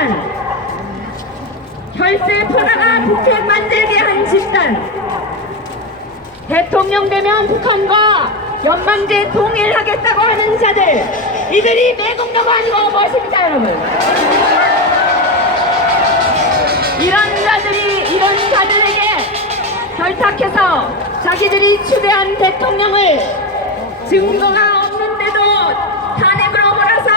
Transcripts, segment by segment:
집단, 혈세 퍼다가 북핵 만들게 한 집단, 대통령 되면 북한과 연방제 통일하겠다고 하는 자들, 이들이 매국노가 아니고 무엇입니까 여러분? 이런 자들에게 결탁해서 자기들이 추대한 대통령을 증거가 없는데도 탄핵으로 몰아서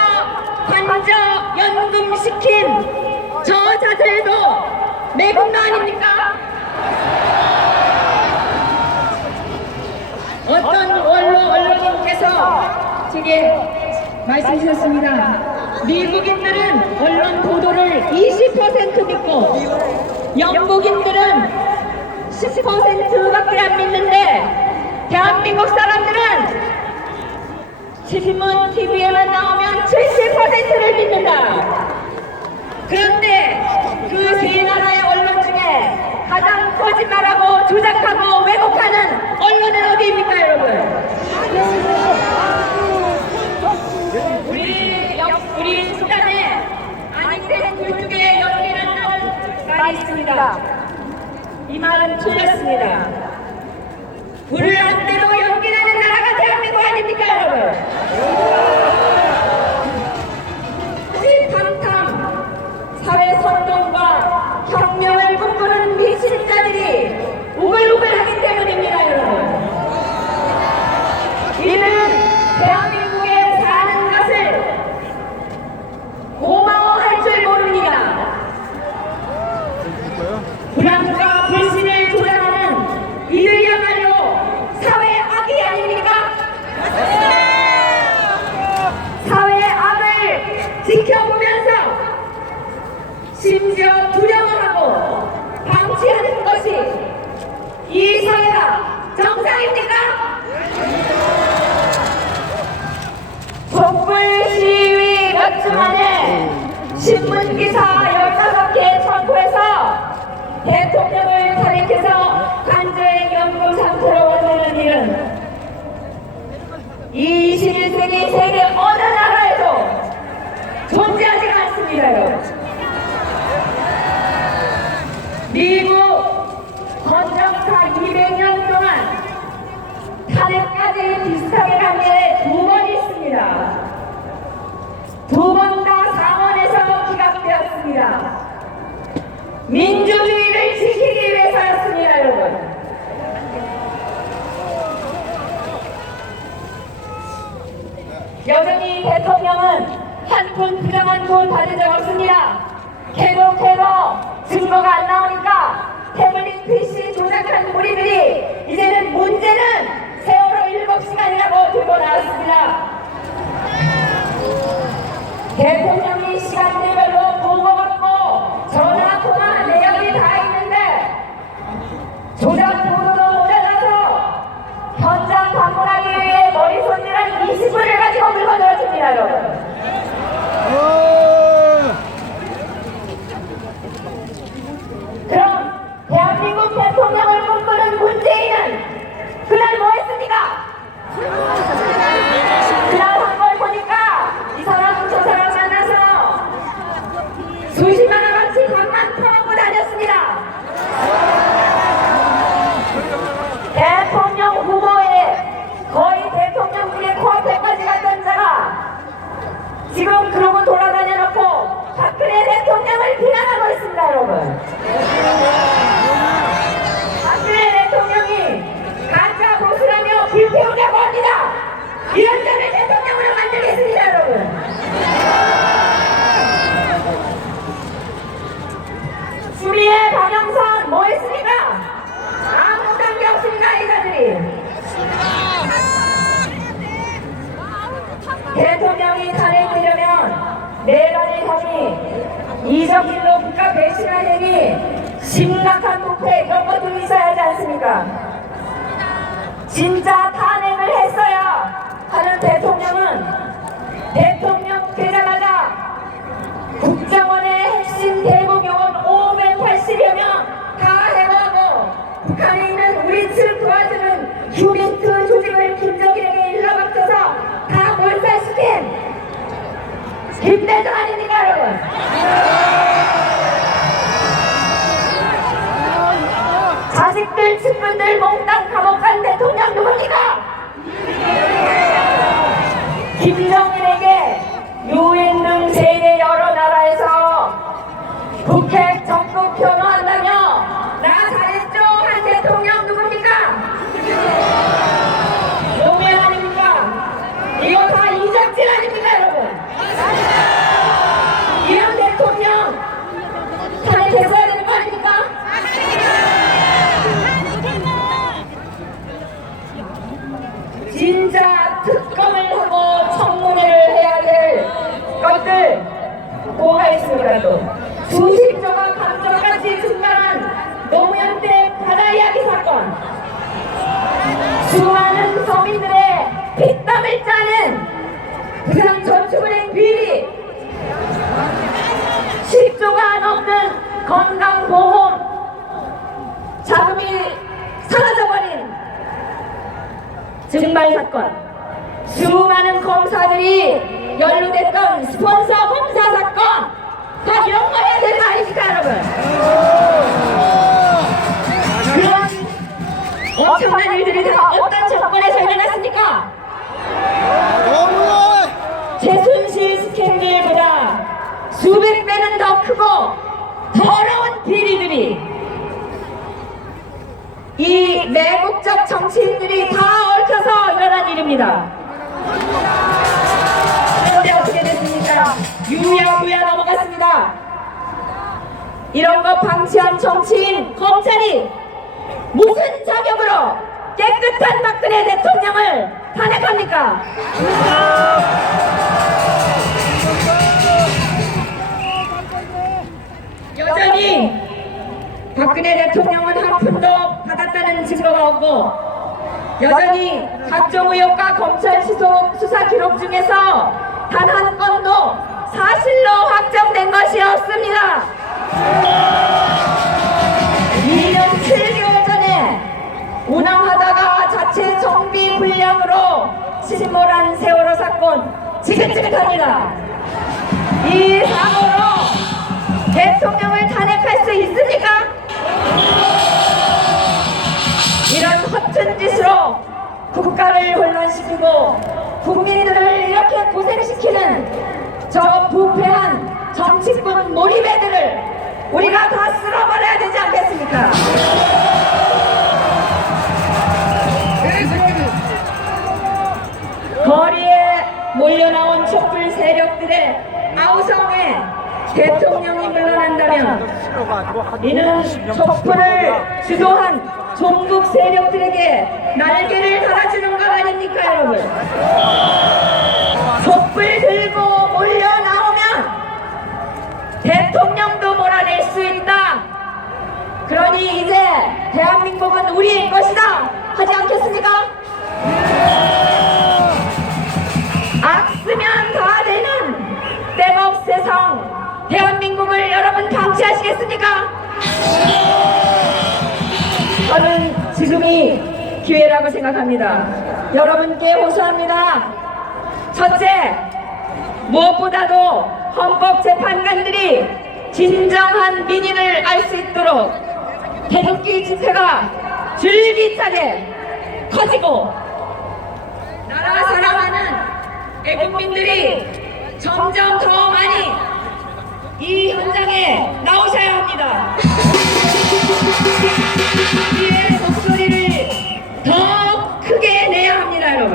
관저 연금시킨 저 자들도 매국노 아닙니까? 어떤 언론인께서 제게 말씀 주셨습니다. 미국인들은 언론 보도를 20% 믿고 영국인들은 10%밖에 안 믿는데 대한민국 사람들은 신문 TV에만 나오면 70%를 믿는다. 그런데 그 세 나라의 언론 중에 가장 거짓말하고 조작하고 왜곡하는 언론은 어디입니까 여러분? 우리 수단에 아니된 굴뚝에 연기를 하는 말이 있습니다. 이 말은 틀렸습니다. 불을 안 때도 연기나는 나라가 대한민국 아닙니까 여러분? 호시탐탐 사회선동과 혁명을 꿈꾸는 미신자들이 우글우글하기 때문입니다 여러분. 이들은 대한민국에 사는 것을 고마워할 줄 모릅니다. 불안과 불신을 조장하는 이들이야말로 사회의 악이 아닙니까? 사회의 악을 지켜보면서 심지어 두려워하고 방치하는 것이 이 사회가 정상입니까? 촛불 시위 몇 주 만에 신문기사 15개 선포해서 대통령을 탄핵해서 관저의 연금 상태로 만드는 일은 이 21세기 세계 어느 나라에도 존재하지가 않습니다 여러분. 미국 건정사 200년 동안 탄핵까지 비슷하게 간 게 2번 있습니다. 2번 다 상원에서 기각되었습니다. 민주주의를 지키기 위해서였습니다 여러분. 여전히 대통령은 한 푼 부정한 돈 받은 적 없습니다. 계속 증거가 안 나오니까 태블릿 PC 조작한 무리들이 이제는 문제는 세월호 7시간이라고 들고 나왔습니다. 대통령이 시간대별로 보고받고 전화, 통화, 내역이 다 있는데 조작 보도도 모자라서 현장 방문하기 위해 머리손질한 20분을 가지고 물건 들어줍니다 여러분. 그럼 대한민국 대통령을 꿈꾸는 문재인은 그날 뭐 했습니까? 그날 한 걸 보니까 이 사람 저 사람 만나서 수십만 원어치 밥만 퍼먹고 다녔습니다. 대통령 후보에 거의 대통령궁의 코앞에까지 갔던 자가 지금 그러고 돌아다녀 놓고 박근혜 대통령을 비난하고 있습니다 여러분. 박근혜 대통령이 가짜 보수라며 불태우려고 합니다. 이런 자를 대통령으로 만들겠습니다 여러분. 수미의 박영선 뭐 했습니까? 아무 관계 없습니다 이 자들이. 대통령이 탄핵되려면 네 가지 혐의, 이적질로 국가 배신한 행위, 심각한 부패 이런 것도 있어야 하지 않습니까? 진짜 탄핵을 했어야 하는 대통령은 대통령 되자마자 국정원의 핵심 대북 요원 580여 명 다 해고하고 북한에 있는 우리 측 도와주는 휴민트 조직을 김정일에게 일러바쳐서 다 몰살시킨 김대중 아닙니까 여러분? 친구들 측근들 몽땅 감옥 간 대통령 누굽니까? 김정일에게 유엔 등 세계 여러 나라에서 북핵 적극 변호한다며 나 잘했죠 한 대통령 누굽니까? 노무현 아닙니까? 이거 다 이작질 아닙니까 여러분? 이런 대통령 탄핵했어야 되는 거 아닙니까? 진짜 특검을 하고 청문회를 해야 될 것들 뭐가 있습니까 또? 수십조가 감정같이 증발한 노무현 때 바다 이야기 사건, 수많은 서민들의 핏땀을 짜는 부산저축은행 비리, 10조가 넘는 건강보험 자금이 사라져버린 증발 사건, 수많은 검사들이 연루됐던 스폰서 검사 사건, 다 이런 거 해야 되는 거 아닙니까 여러분? 그런 엄청난 일들이 다 어떤 정권에서 일어났습니까? 최순실 스캔들보다 수백 배는 더 크고 더러운 비리들이 이 매국적 정치인들이 다 얽혀서 일어난 일입니다. 그런데 어떻게 됐습니까? 유야무야 넘어갔습니다. 이런 거 방치한 정치인, 검찰이 무슨 자격으로 깨끗한 박근혜 대통령을 탄핵합니까? 여전히 박근혜 대통령은 한 푼도 받았다는 증거가 없고 여전히 각종 의혹과 검찰 수사 기록 중에서 단 한 건도 사실로 확정된 것이 없습니다. 2년 7개월 전에 운항하다가 자체 정비 불량으로 침몰한 세월호 사건 지긋지긋합니다. 이 사고로 대통령을 탄핵할 수 있습니까? 이런 허튼 짓으로 국가를 혼란시키고 국민들을 이렇게 고생시키는 저 부패한 정치권 몰입애들을 우리가 다 쓸어버려야 되지 않겠습니까? 거리에 몰려나온 촛불 세력들의 아우성에 대통령이 물러난다면 이는 촛불을 주도한 종북 세력들에게 날개를 달아주는 것 아닙니까 여러분? 촛불 들고 몰려나오면 대통령도 몰아낼 수 있다. 그러니 이제 대한민국은 우리의 것이다 하지 않겠습니까? 악 쓰면 다 되는 땜업 세상 대한민국을 여러분 방치하시겠습니까? 저는 지금이 기회라고 생각합니다. 여러분께 호소합니다. 첫째, 무엇보다도 헌법재판관들이 진정한 민의를 알 수 있도록 태극기 집회가 줄기차게 커지고 나라 사랑하는 애국민들이 점점 더 많이 이 현장에 나오셔야 합니다. 우리의 목소리를 더 크게 내야 합니다, 여러분.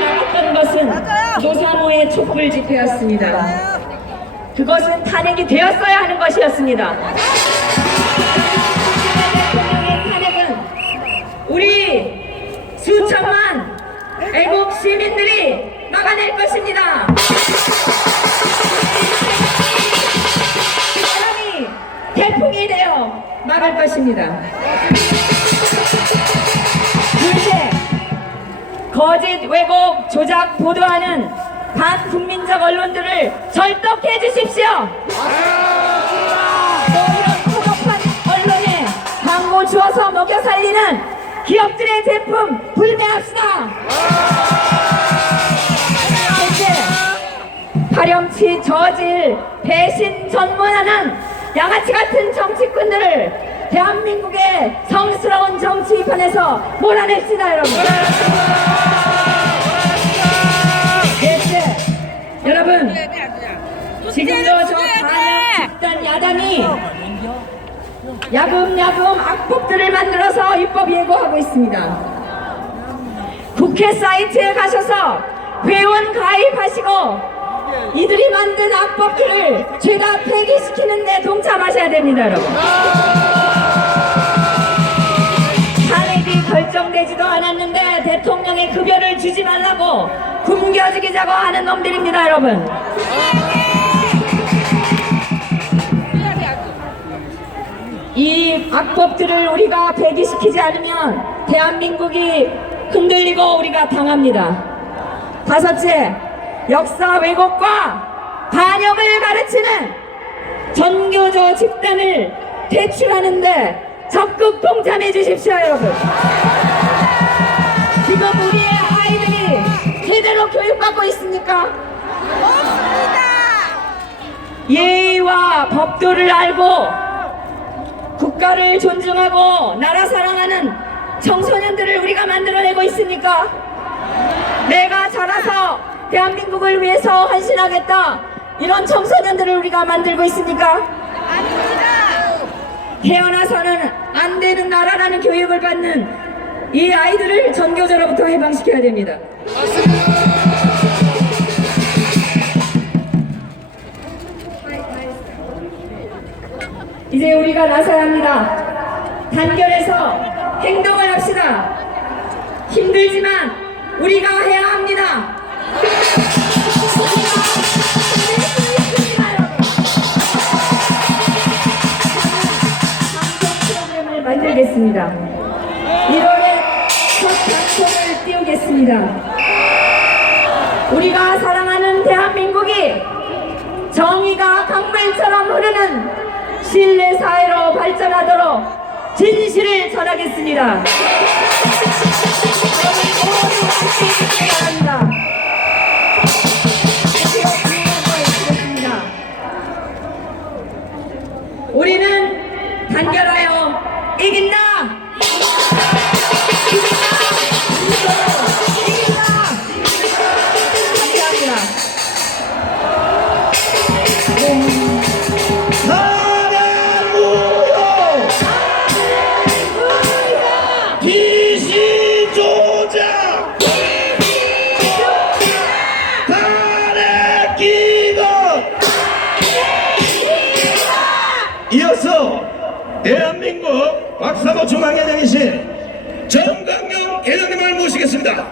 나왔던 것은 노사모의 촛불 집회였습니다. 그것은 탄핵이 되었어야 하는 것이었습니다. 대통령의 탄핵은 우리 수천만 애국 시민들이 막아낼 것입니다. 사람이 태풍이 되어 막을 것입니다. 둘째, 거짓 왜곡 조작 보도하는 반국민적 언론들을 절독해 주십시오. 또 이런 허접한 언론에 광고 주어서 먹여 살리는 기업들의 제품 불매합시다. 셋째, 파렴치 저질 배신 전문하는 양아치 같은 정치꾼들을 대한민국의 성스러운 정치판에서 몰아냅시다, 여러분. 넷째, 여러분, 지금도 저 반역 집단 야당이 야금야금 악법들을 만들어서 입법 예고하고 있습니다. 국회 사이트에 가셔서 회원 가입하시고 이들이 만든 악법들을 죄다 폐기시키는 데 동참하셔야 됩니다, 여러분. 탄핵이 결정되지도 않았는데 대통령의 급여를 주지 말라고 굶겨주기자고 하는 놈들입니다, 여러분. 이 악법들을 우리가 폐기시키지 않으면 대한민국이 흔들리고 우리가 당합니다. 다섯째, 역사 왜곡과 반역을 가르치는 전교조 집단을 퇴출하는데 적극 동참해 주십시오, 여러분. 지금 우리의 아이들이 제대로 교육받고 있습니까? 없습니다. 예의와 법도를 알고 국가를 존중하고 나라 사랑하는 청소년들을 우리가 만들어내고 있습니까? 내가 자라서 대한민국을 위해서 헌신하겠다, 이런 청소년들을 우리가 만들고 있습니까? 아닙니다. 태어나서는 안 되는 나라라는 교육을 받는 이 아이들을 전교조로부터 해방시켜야 됩니다. 이제 우리가 나서야 합니다. 단결해서 행동을 합시다. 힘들지만 우리가 해야 합니다. 방송 프로그램을 만들겠습니다. 1월에 첫 방송을 띄우겠습니다. 우리가 사랑하는 대한민국이 정의가 강물처럼 흐르는 신뢰 사회로 발전하도록 진실을 전하겠습니다. 바랍니다. 우리는 단결하여 이긴다. 이어서 대한민국 박사고 중앙회장이신 정강용 회장님을 모시겠습니다.